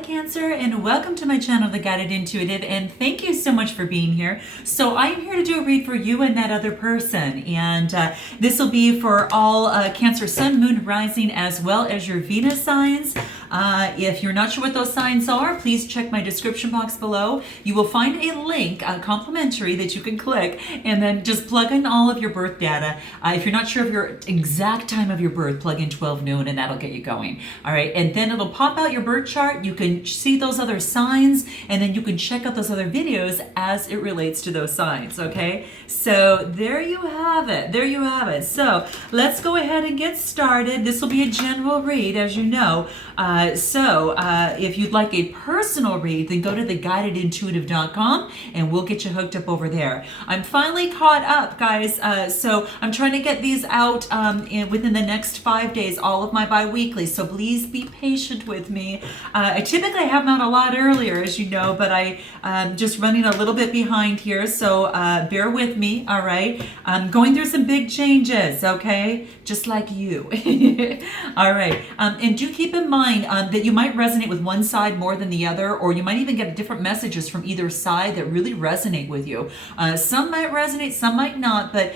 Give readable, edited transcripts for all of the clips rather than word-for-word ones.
Hi Cancer, and welcome to my channel, The Guided Intuitive, and thank you so much for being here. So I am here to do a read for you and that other person, and this will be for all Cancer Sun, Moon, Rising, as well as your Venus signs. If you're not sure what those signs are, please check my description box below. You will find a link, complimentary, that you can click and then just plug in all of your birth data. If you're not sure of your exact time of your birth, plug in 12 noon and that'll get you going. All right, and then it'll pop out your birth chart. You can see those other signs and then you can check out those other videos as it relates to those signs, okay? So there you have it. There you have it. So let's go ahead and get started. This will be a general read, as you know. If you'd like a personal read, then go to theguidedintuitive.com and we'll get you hooked up over there. I'm finally caught up, guys. So I'm trying to get these out within the next 5 days, all of my bi-weekly. So please be patient with me. I typically have them out a lot earlier, as you know, but I'm just running a little bit behind here. So bear with me, all right? I'm going through some big changes, okay? Just like you. All right. And do keep in mind that you might resonate with one side more than the other, or you might even get different messages from either side that really resonate with you. Some might resonate, some might not, but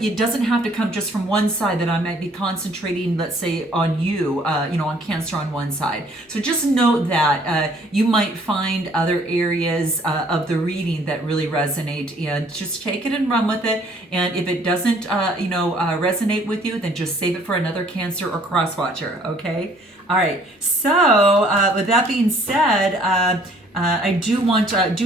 it doesn't have to come just from one side that I might be concentrating, let's say, on you, on Cancer on one side. So just note that you might find other areas of the reading that really resonate, and just take it and run with it. And if it doesn't, resonate with you, then just save it for another Cancer or cross watcher, okay? All right, so with that being said, I do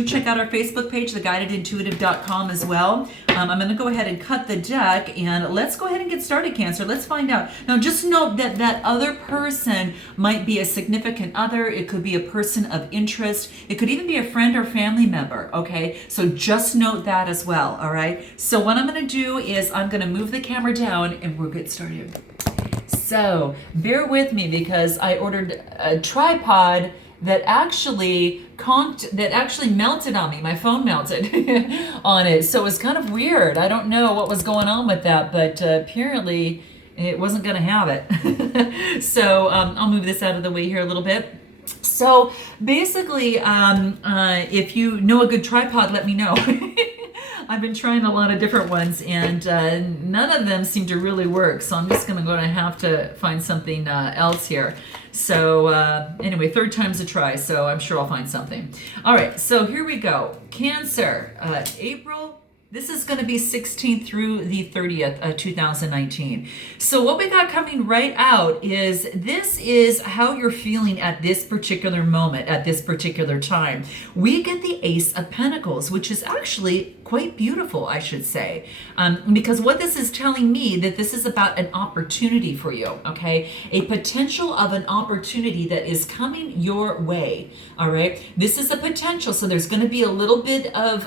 check out our Facebook page, theguidedintuitive.com as well. I'm going to go ahead and cut the deck, and let's go ahead and get started, Cancer. Let's find out. Now, just note that that other person might be a significant other. It could be a person of interest. It could even be a friend or family member, okay? So just note that as well, all right? So what I'm going to do is I'm going to move the camera down, and we'll get started. So bear with me because I ordered a tripod that actually melted on me. My phone melted on it. So it was kind of weird. I don't know what was going on with that, but apparently it wasn't going to have it. So I'll move this out of the way here a little bit. So basically, if you know a good tripod, let me know. I've been trying a lot of different ones, and none of them seem to really work. So I'm just going to have to find something else here. So anyway, third time's a try, so I'm sure I'll find something. All right, so here we go. Cancer, April. This is going to be 16th through the 30th, 2019. So what we got coming right out is this is how you're feeling at this particular moment, at this particular time. We get the Ace of Pentacles, which is actually quite beautiful, I should say, because what this is telling me that this is about an opportunity for you, okay? A potential of an opportunity that is coming your way, all right? This is a potential, so there's going to be a little bit of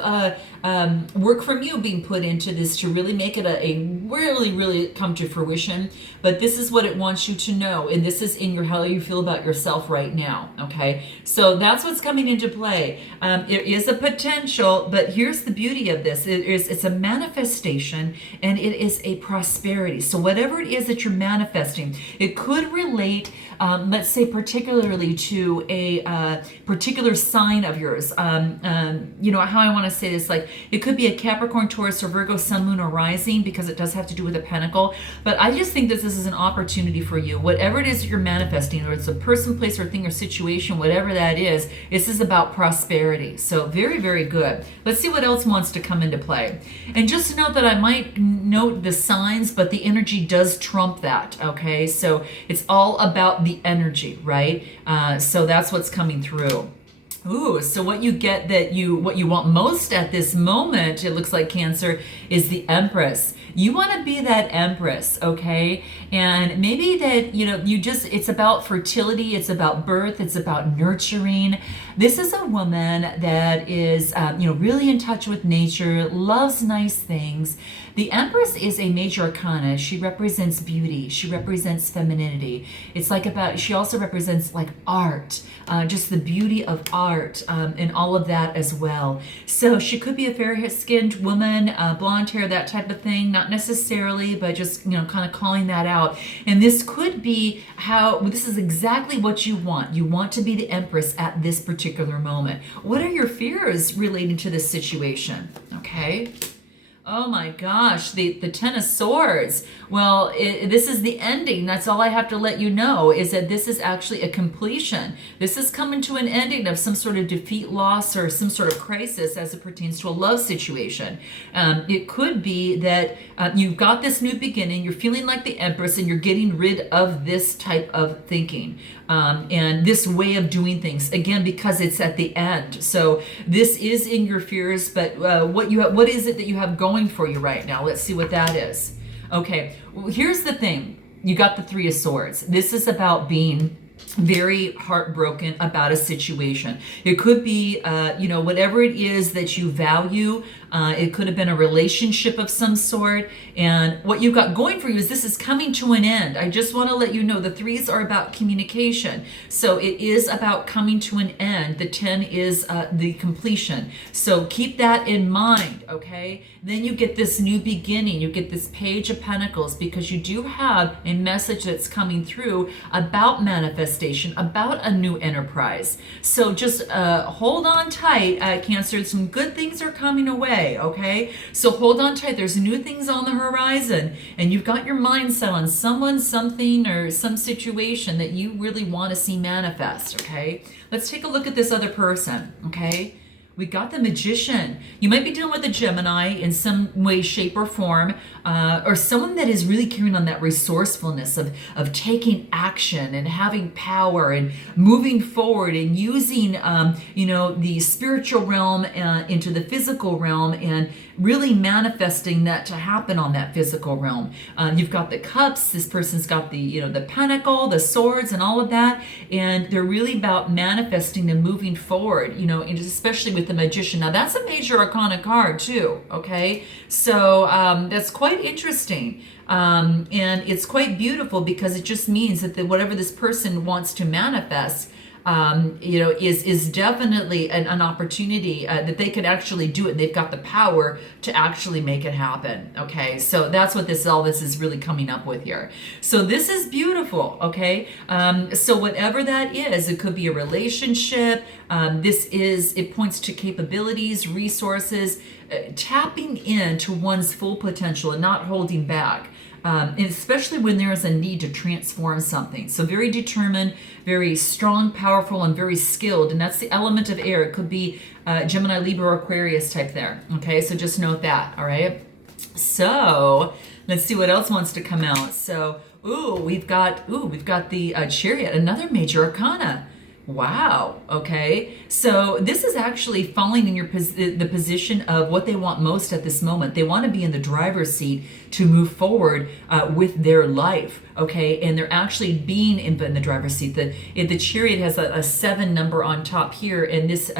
work from you being put into this to really make it a really, really come to fruition. But this is what it wants you to know, and this is in your how you feel about yourself right now, okay? So that's what's coming into play. It is a potential, but here's the beauty of this. It's a manifestation, and it is a prosperity. So whatever it is that you're manifesting, it could relate, let's say, particularly to a particular sign of yours. How I want to say this, like it could be a Capricorn, Taurus, or Virgo, Sun, Moon, or Rising, because it does have to do with a pentacle. But I just think this is an opportunity for you. Whatever it is that you're manifesting, or it's a person, place, or thing, or situation, whatever that is, this is about prosperity. So very, very good. Let's see what else wants to come into play. And just note that I might note the signs, but the energy does trump that, okay? So it's all about the energy, right? So that's what's coming through. Ooh, so what you get what you want most at this moment, it looks like, Cancer, is the Empress. You want to be that Empress, okay? And maybe that, it's about fertility, it's about birth, it's about nurturing. This is a woman that is, really in touch with nature, loves nice things. The Empress is a major arcana. She represents beauty. She represents femininity. It's like she also represents like art, just the beauty of art. heart, and all of that as well. So she could be a fair-skinned woman, blonde hair, that type of thing, not necessarily, but just, kind of calling that out. And this could be this is exactly what you want. You want to be the Empress at this particular moment. What are your fears relating to this situation? Okay. Oh my gosh, the Ten of Swords. Well, this is the ending. That's all I have to let you know, is that this is actually a completion. This is coming to an ending of some sort of defeat, loss, or some sort of crisis as it pertains to a love situation. It could be that you've got this new beginning, you're feeling like the Empress, and you're getting rid of this type of thinking. And this way of doing things, again, because it's at the end. So this is in your fears, but what is it that you have going for you right now? Let's see what that is. Okay, well, here's the thing. You got the Three of Swords. This is about being very heartbroken about a situation. It could be, whatever it is that you value. It could have been a relationship of some sort. And what you've got going for you is this is coming to an end. I just want to let you know the threes are about communication. So it is about coming to an end. The 10 is the completion. So keep that in mind, okay? Then you get this new beginning. You get this Page of Pentacles, because you do have a message that's coming through about manifestation, about a new enterprise. So just hold on tight, Cancer. Some good things are coming away, okay? So hold on tight. There's new things on the horizon, and you've got your mind set on someone, something, or some situation that you really want to see manifest, okay? Let's take a look at this other person, okay? We got the Magician. You might be dealing with a Gemini in some way, shape, or form, or someone that is really carrying on that resourcefulness of taking action and having power and moving forward and using, the spiritual realm into the physical realm and really manifesting that to happen on that physical realm. You've got the Cups. This person's got the Pentacle, the Swords, and all of that, and they're really about manifesting and moving forward. And especially with the Magician. Now that's a major arcana card too. Okay, so that's quite interesting. And it's quite beautiful, because it just means that whatever this person wants to manifest, is definitely an opportunity that they can actually do it. They've got the power to actually make it happen. Okay, so that's what all this is really coming up with here. So this is beautiful. Okay, so whatever that is, it could be a relationship. It points to capabilities, resources, tapping into one's full potential and not holding back. And especially when there is a need to transform something. So very determined, very strong, powerful, and very skilled. And that's the element of air. It could be Gemini, Libra, or Aquarius type there. Okay, so just note that, all right? So let's see what else wants to come out. So, we've got the Chariot, another major arcana. Wow. Okay. So this is actually falling in the position of what they want most at this moment. They want to be in the driver's seat to move forward with their life. Okay. And they're actually being in the driver's seat. The Chariot has a 7 number on top here, and this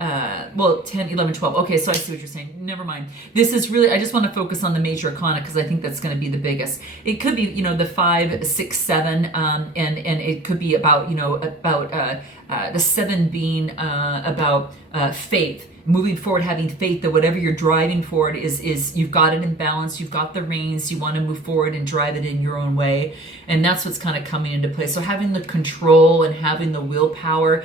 10, 11, 12. Okay, so I see what you're saying. Never mind. This is really, I just want to focus on the major arcana, because I think that's going to be the biggest. It could be, the 5, 6, 7, and it could be about, the 7 being about faith. Moving forward, having faith that whatever you're driving forward is you've got it in balance, you've got the reins, you want to move forward and drive it in your own way. And that's what's kind of coming into play. So having the control and having the willpower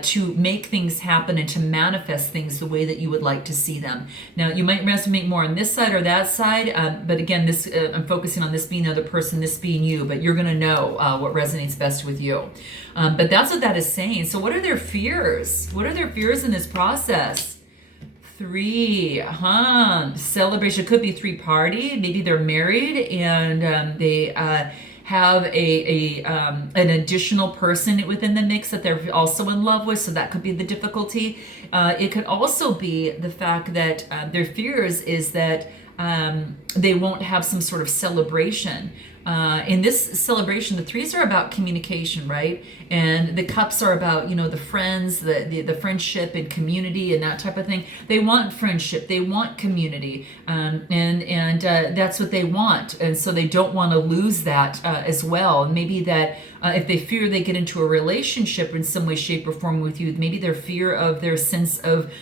to make things happen and to manifest things the way that you would like to see them. Now, you might resonate more on this side or that side, but again, this I'm focusing on this being the other person, this being you, but you're going to know what resonates best with you. But that's what that is saying. So what are their fears? What are their fears in this process? 3, celebration. Could be 3 party. Maybe they're married and they have an additional person within the mix that they're also in love with. So that could be the difficulty. It could also be the fact that their fears is that they won't have some sort of celebration. In this celebration, the 3s are about communication, right? And the cups are about, the friends, the friendship and community and that type of thing. They want friendship, they want community, and that's what they want. And so they don't want to lose that as well. Maybe that if they fear they get into a relationship in some way, shape, or form with you, maybe their fear of their sense of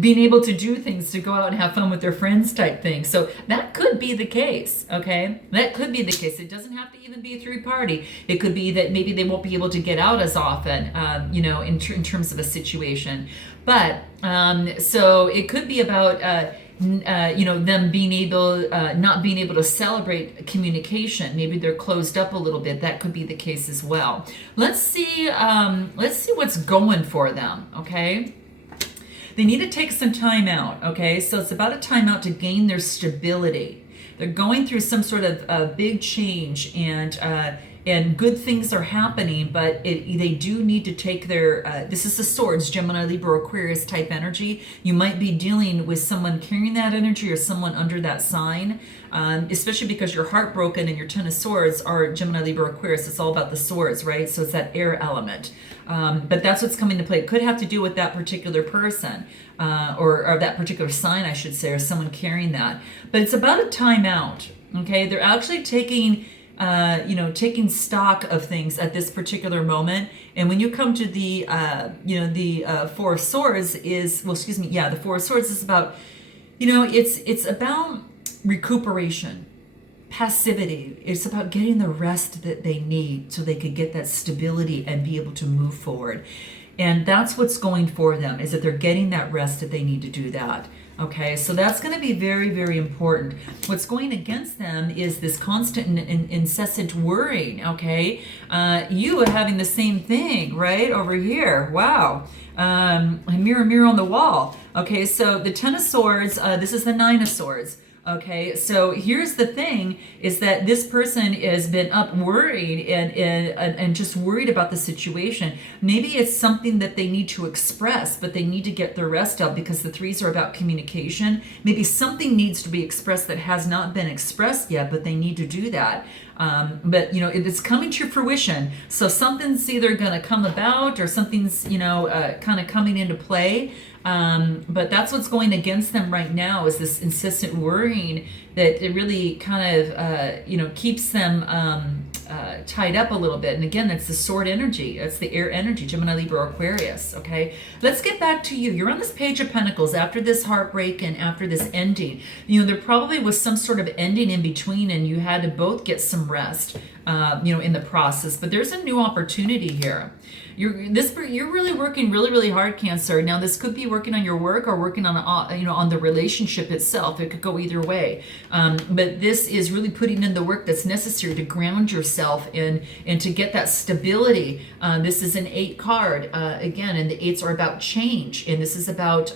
being able to do things, to go out and have fun with their friends type thing. So that could be the case, okay? That could be the case. It doesn't have to even be a 3-party. It could be that maybe they won't be able to get out as often, in terms of a situation. But so it could be about them being able, not being able to celebrate communication. Maybe they're closed up a little bit. That could be the case as well. Let's see what's going for them. Okay. They need to take some time out. Okay. So it's about a time out to gain their stability. They're going through some sort of big change, and good things are happening, but they do need to take their, this is the Swords, Gemini, Libra, Aquarius type energy. You might be dealing with someone carrying that energy or someone under that sign, especially because you're heartbroken and your Ten of Swords are Gemini, Libra, Aquarius. It's all about the swords, right? So it's that air element. But that's what's coming to play. It could have to do with that particular person, or that particular sign, I should say, or someone carrying that. But it's about a time out, okay? They're actually taking stock of things at this particular moment. And when you come to the Four of Swords the Four of Swords is about, it's about recuperation, passivity. It's about getting the rest that they need so they could get that stability and be able to move forward. And that's what's going for them, is that they're getting that rest that they need to do that. Okay, so that's going to be very, very important. What's going against them is this constant and incessant worrying, okay? You are having the same thing, right, over here. Wow. A mirror on the wall. Okay, so the Ten of Swords, this is the Nine of Swords. Okay, so here's the thing, is that this person has been up worried and just worried about the situation. Maybe it's something that they need to express, but they need to get their rest out, because the threes are about communication. Maybe something needs to be expressed that has not been expressed yet, but they need to do that. But it's coming to fruition. So something's either going to come about, or something's kind of coming into play. But that's what's going against them right now, is this incessant worrying that it really kind of keeps them tied up a little bit. And again, that's the sword energy. That's the air energy, Gemini, Libra, Aquarius. Okay, let's get back to you. You're on this Page of Pentacles after this heartbreak and after this ending. There probably was some sort of ending in between, and you had to both get some rest, in the process. But there's a new opportunity here. You're really working really, really hard, Cancer. Now, this could be working on your work or working on on the relationship itself. It could go either way. But this is really putting in the work that's necessary to ground yourself and to get that stability. This is an 8 card again, and the 8s are about change, and this is about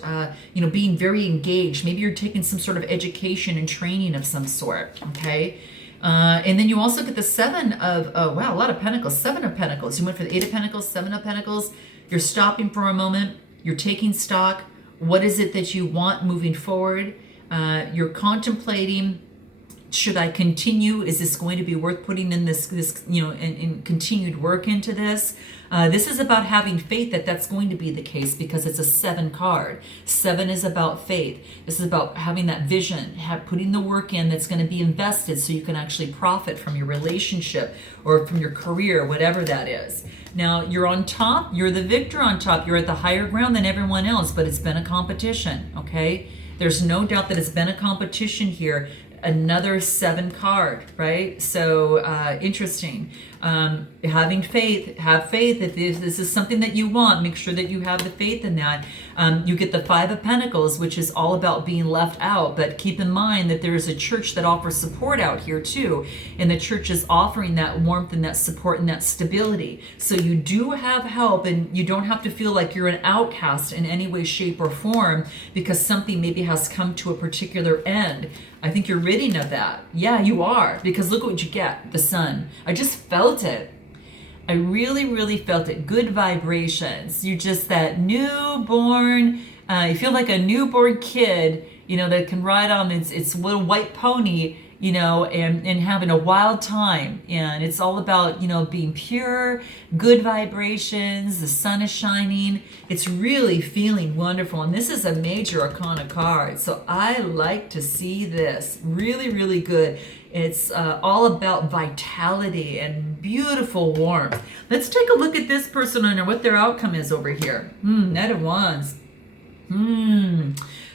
being very engaged. Maybe you're taking some sort of education and training of some sort. Okay. And then you also get the 7 of, a lot of Pentacles, 7 of Pentacles. You went for the 8 of Pentacles, 7 of Pentacles. You're stopping for a moment. You're taking stock. What is it that you want moving forward? You're contemplating, should I continue? Is this going to be worth putting in this in continued work into this? This is about having faith that that's going to be the case, because it's a 7 card. 7 is about faith. This is about having that vision, putting the work in that's going to be invested so you can actually profit from your relationship or from your career, whatever that is. Now, you're on top. You're the victor on top. You're at the higher ground than everyone else, but it's been a competition, okay? There's no doubt that it's been a competition here. Another 7 card, right? So interesting. Having faith, have faith. If this is something that you want, make sure that you have the faith in that. You get the 5 of Pentacles, which is all about being left out. But keep in mind that there is a church that offers support out here too. And the church is offering that warmth and that support and that stability. So you do have help, and you don't have to feel like you're an outcast in any way, shape, or form, because something maybe has come to a particular end. I think you're ridding of that. Yeah, you are, because look what you get, the Sun. I just felt it. I really, really felt it. Good vibrations. You're just that newborn, you feel like a newborn kid, that can ride on its little white pony, and having a wild time. And it's all about, being pure, good vibrations. The sun is shining. It's really feeling wonderful. And this is a major arcana card. So I like to see this. Really, really good. It's all about vitality and beautiful warmth. Let's take a look at this person and what their outcome is over here. Knight of Wands.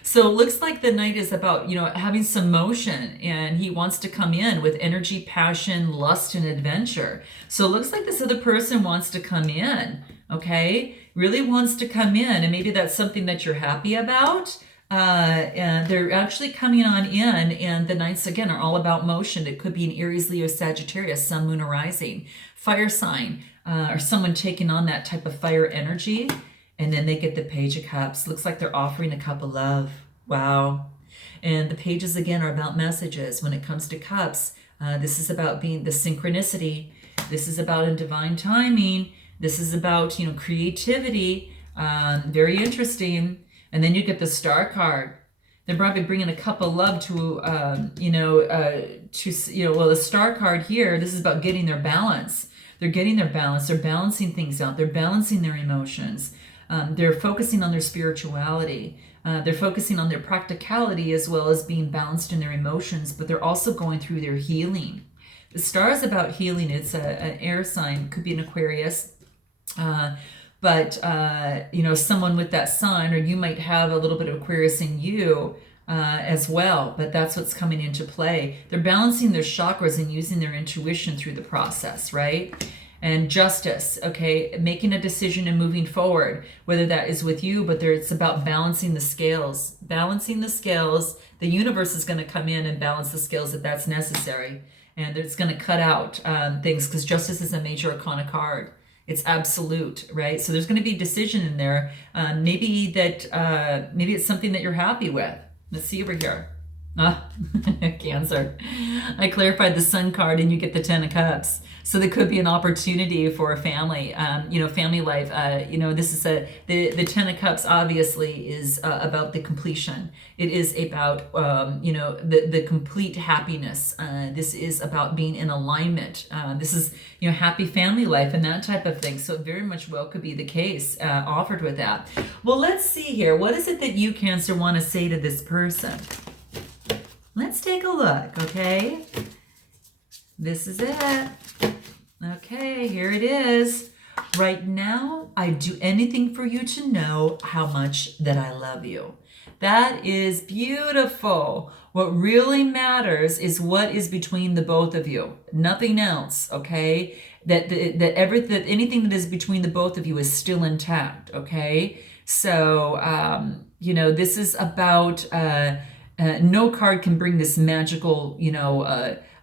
So it looks like the Knight is about, having some motion, and he wants to come in with energy, passion, lust, and adventure. So it looks like this other person wants to come in, okay? Really wants to come in, and maybe that's something that you're happy about. And they're actually coming on in, and the Knights, again, are all about motion. It could be an Aries, Leo, Sagittarius, Sun, Moon, or Rising, fire sign, or someone taking on that type of fire energy. And then they get the Page of Cups. Looks like they're offering a cup of love. Wow. And the pages, again, are about messages. When it comes to cups, this is about being the synchronicity. This is about a divine timing. This is about, creativity. Very interesting. And then you get the Star card. They're probably bringing a cup of love to, the Star card here, this is about getting their balance. They're getting their balance. They're balancing things out. They're balancing their emotions. They're focusing on their spirituality. They're focusing on their practicality as well as being balanced in their emotions, but they're also going through their healing. The Star is about healing. It's an air sign, could be an Aquarius, but someone with that sign, or you might have a little bit of Aquarius in you as well, but that's what's coming into play. They're balancing their chakras and using their intuition through the process, right? And justice, okay, making a decision and moving forward, whether that is with you, but it's about balancing the scales. Balancing the scales. The universe is going to come in and balance the scales if that's necessary. And it's going to cut out things, because justice is a major arcana card. It's absolute, right? So there's going to be a decision in there. Maybe it's something that you're happy with. Let's see over here. Cancer. I clarified the Sun card, and you get the Ten of Cups. So there could be an opportunity for a family, family life. This is the Ten of Cups obviously is about the completion. It is about, the complete happiness. This is about being in alignment. This is, happy family life and that type of thing. So it very much well could be the case offered with that. Well, let's see here. What is it that you, Cancer, want to say to this person? Let's take a look, okay? This is it. Okay, here it is. Right now, I'd do anything for you to know how much that I love you. That is beautiful. What really matters is what is between the both of you. Nothing else, okay? That anything that is between the both of you is still intact, okay? So, this is about... no card can bring this magical,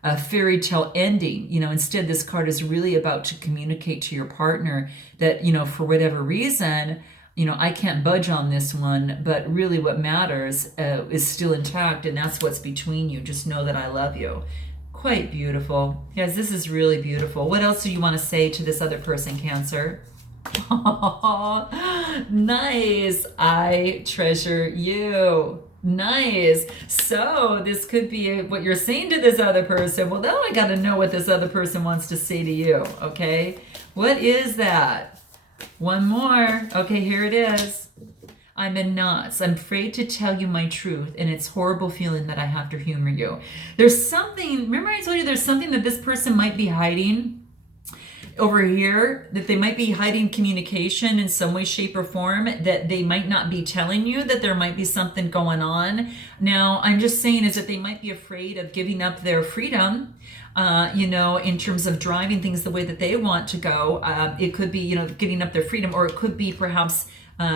a fairy tale ending. Instead, this card is really about to communicate to your partner that, for whatever reason, I can't budge on this one, but really what matters is still intact, and that's what's between you. Just know that I love you. Quite beautiful. Yes, this is really beautiful. What else do you want to say to this other person, Cancer? Nice. I treasure you. Nice. So this could be what you're saying to this other person. Well, now I got to know what this other person wants to say to you. Okay. What is that? One more. Okay, here it is. I'm in knots. I'm afraid to tell you my truth, and it's horrible feeling that I have to humor you. There's something, remember I told you there's something that this person might be hiding over here, that they might be hiding communication in some way, shape, or form, that they might not be telling you, that there might be something going on. Now, I'm just saying is that they might be afraid of giving up their freedom, in terms of driving things the way that they want to go. It could be, giving up their freedom, or it could be perhaps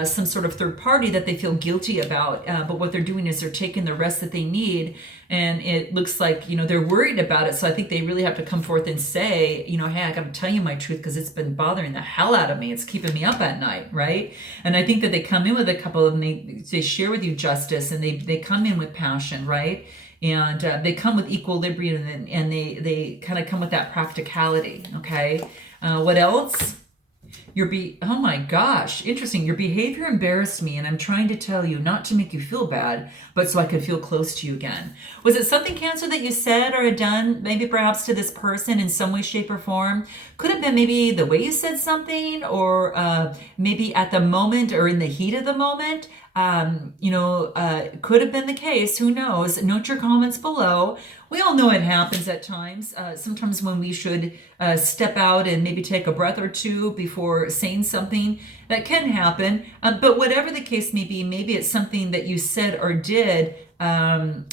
some sort of third party that they feel guilty about. But what they're doing is they're taking the rest that they need. And it looks like, they're worried about it. So I think they really have to come forth and say, hey, I got to tell you my truth because it's been bothering the hell out of me. It's keeping me up at night, right? And I think that they come in with a couple and they share with you justice, and they come in with passion, right? And they come with equilibrium, and they kind of come with that practicality, okay? What else? Oh my gosh, interesting. Your behavior embarrassed me, and I'm trying to tell you not to make you feel bad, but so I can feel close to you again. Was it something, Cancer, that you said or had done, maybe perhaps to this person in some way, shape, or form? Could have been maybe the way you said something, or maybe at the moment or in the heat of the moment. Could have been the case. Who knows? Note your comments below. We all know it happens at times. Sometimes when we should step out and maybe take a breath or two before saying something, that can happen. But whatever the case may be, maybe it's something that you said or did in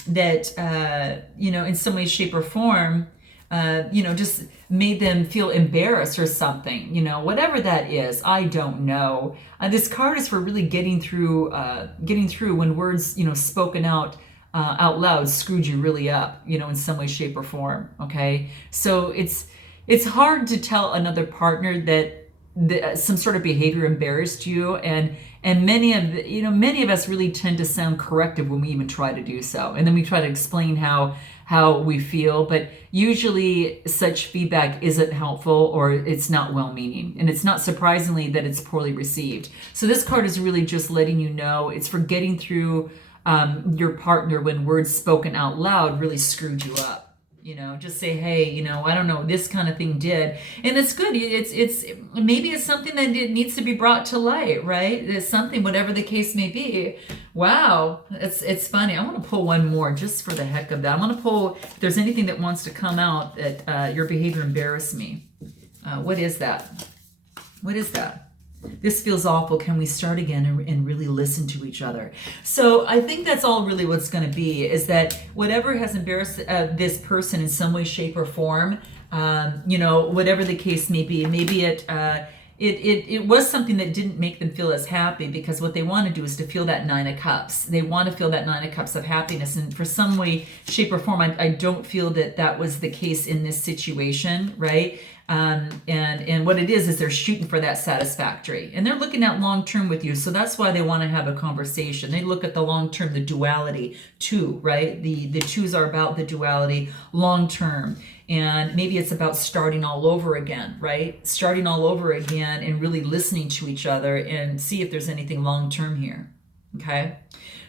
some way, shape, or form, just made them feel embarrassed or something, whatever that is. I don't know. This card is for really getting through when words, spoken out loud screwed you really up, in some way, shape, or form. Okay. So it's hard to tell another partner that some sort of behavior embarrassed you, and many of us really tend to sound corrective when we even try to do so, and then we try to explain how we feel, but usually such feedback isn't helpful, or it's not well-meaning, and it's not surprisingly that it's poorly received. So this card is really just letting you know it's for getting through your partner when words spoken out loud really screwed you up. Just say, hey, I don't know, this kind of thing did. And it's good. It's maybe it's something that it needs to be brought to light, right? It's something, whatever the case may be. Wow. It's funny. I want to pull one more just for the heck of that. I'm going to pull, if there's anything that wants to come out that your behavior embarrassed me. What is that? What is that? This feels awful. Can we start again and really listen to each other? So I think that's all really what's going to be, is that whatever has embarrassed this person in some way, shape, or form, whatever the case may be, maybe it was something that didn't make them feel as happy, because what they want to do is to feel that Nine of Cups. They want to feel that Nine of Cups of happiness, and for some way, shape, or form, I don't feel that was the case in this situation, right? And what it is they're shooting for that satisfactory, and they're looking at long term with you. So that's why they want to have a conversation. They look at the long term, the duality too, right? The twos are about the duality, long term. And maybe it's about starting all over again, right? Starting all over again and really listening to each other and see if there's anything long term here. Okay.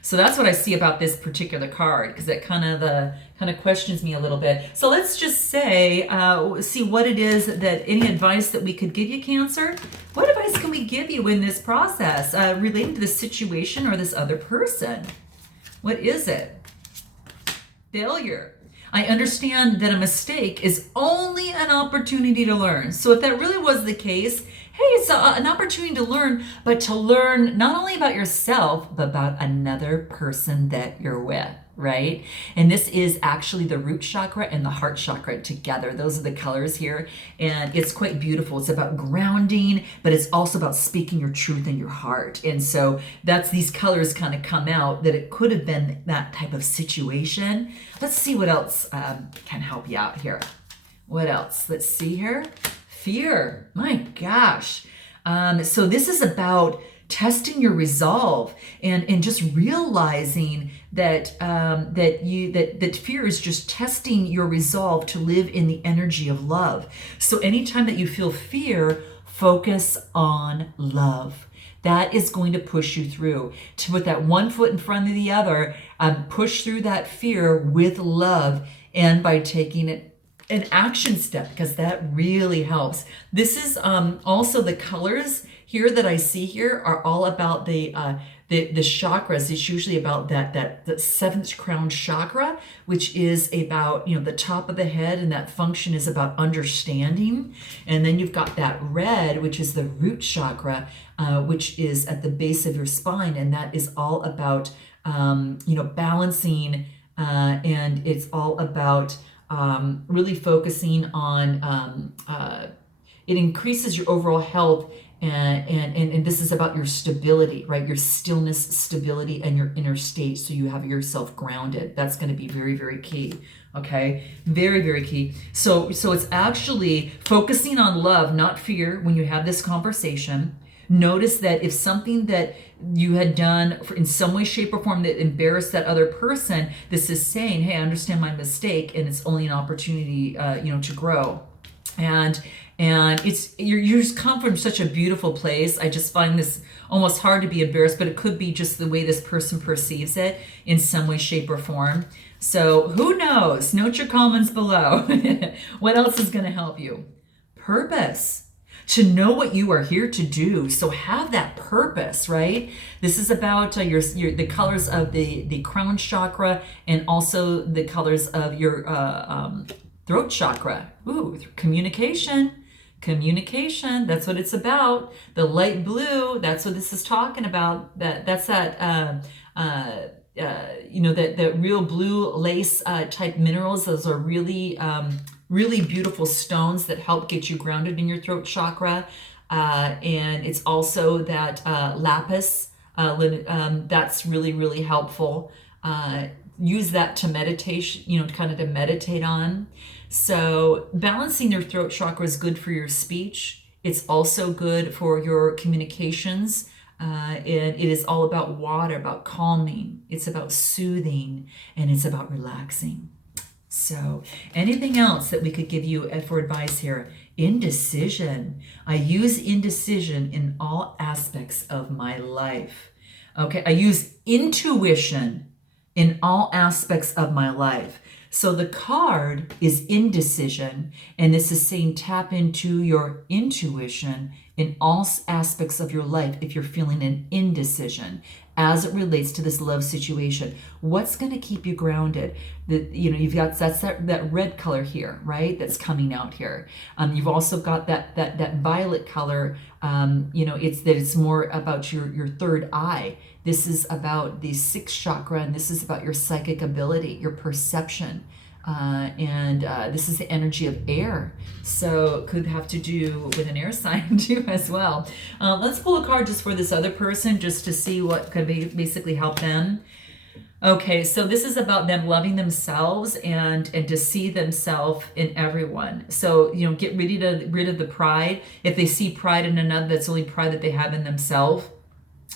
So that's what I see about this particular card, because that kind of questions me a little bit. So let's just say, see what it is that, any advice that we could give you, Cancer. What advice can we give you in this process relating to this situation or this other person? What is it? Failure. I understand that a mistake is only an opportunity to learn. So if that really was the case, hey, it's an opportunity to learn, but to learn not only about yourself, but about another person that you're with, right? And this is actually the root chakra and the heart chakra together. Those are the colors here, and it's quite beautiful. It's about grounding, but it's also about speaking your truth in your heart. And so that's, these colors kind of come out that it could have been that type of situation. Let's see what else can help you out here. What else? Let's see here. Fear. My gosh. So this is about testing your resolve and just realizing that that fear is just testing your resolve to live in the energy of love. So anytime that you feel fear, focus on love. That is going to push you through. To put that one foot in front of the other, push through that fear with love, and by taking it an action step, because that really helps. This is also the colors here that I see here are all about the chakras. It's usually about that seventh crown chakra, which is about the top of the head, and that function is about understanding. And then you've got that red, which is the root chakra, which is at the base of your spine, and that is all about balancing, and it's all about really focusing on it increases your overall health, and this is about your stability, right? Your stillness, stability, and your inner state, so you have yourself grounded. That's going to be very, very key. Okay, very, very key. So it's actually focusing on love, not fear, when you have this conversation. Notice that if something that you had done in some way, shape, or form that embarrassed that other person, this is saying, hey, I understand my mistake, and it's only an opportunity, to grow. And And you're just come from such a beautiful place. I just find this almost hard to be embarrassed, but it could be just the way this person perceives it in some way, shape, or form. So who knows? Note your comments below. What else is going to help you? Purpose. To know what you are here to do. So have that purpose, right? This is about the colors of the crown chakra, and also the colors of your throat chakra. Ooh, communication. Communication, that's what it's about. The light blue, that's what this is talking about. That's that that real blue lace type minerals. Those are really really beautiful stones that help get you grounded in your throat chakra. And it's also that lapis that's really, really helpful. Use that to meditation, kind of to meditate on. So balancing your throat chakra is good for your speech. It's also good for your communications. And it is all about water, about calming. It's about soothing, and it's about relaxing. So anything else that we could give you for advice here? Indecision. I use indecision in all aspects of my life. Okay, I use intuition in all aspects of my life. So the card is indecision, and this is saying tap into your intuition in all aspects of your life if you're feeling an indecision as it relates to this love situation. What's going to keep you grounded? You've got that red color here, right? That's coming out here. You've also got that violet color. It's more about your third eye. This is about the sixth chakra, and this is about your psychic ability, your perception. And this is the energy of air. So it could have to do with an air sign too as well. Let's pull a card just for this other person, just to see what could basically help them. Okay, so this is about them loving themselves and to see themselves in everyone. So, get rid of the pride. If they see pride in another, that's only pride that they have in themselves.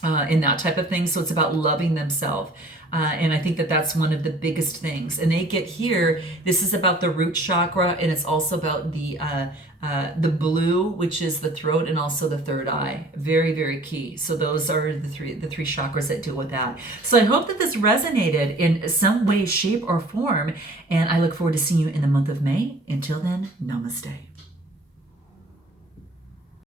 In that type of thing. So it's about loving themselves. And I think that's one of the biggest things. And they get here, this is about the root chakra, and it's also about the blue, which is the throat, and also the third eye. Very, very key. So those are the three chakras that deal with that. So I hope that this resonated in some way, shape, or form. And I look forward to seeing you in the month of May. Until then, namaste.